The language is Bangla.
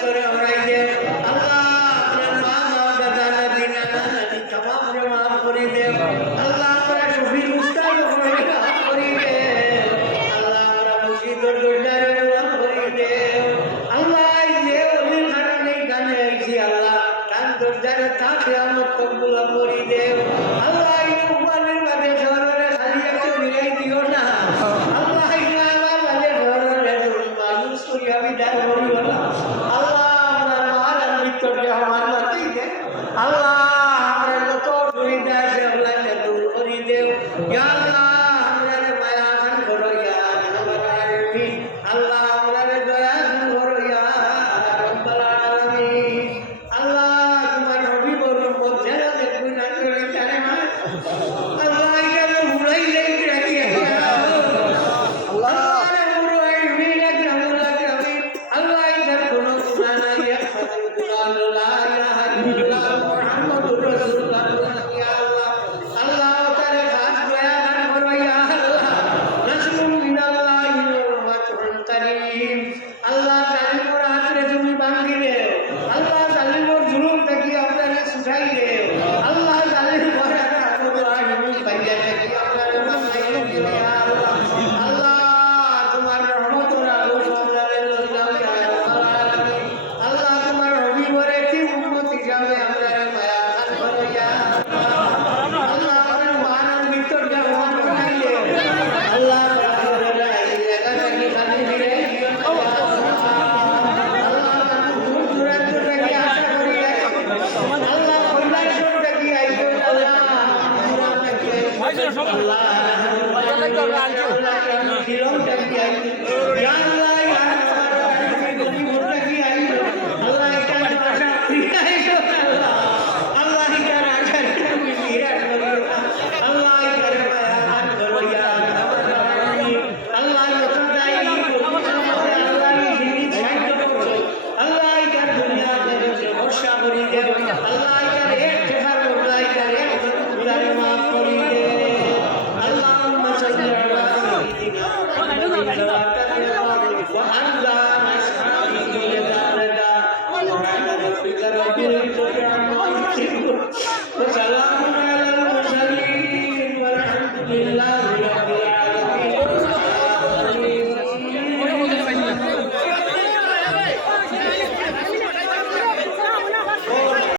করে আল্লাহ আল্লাহ।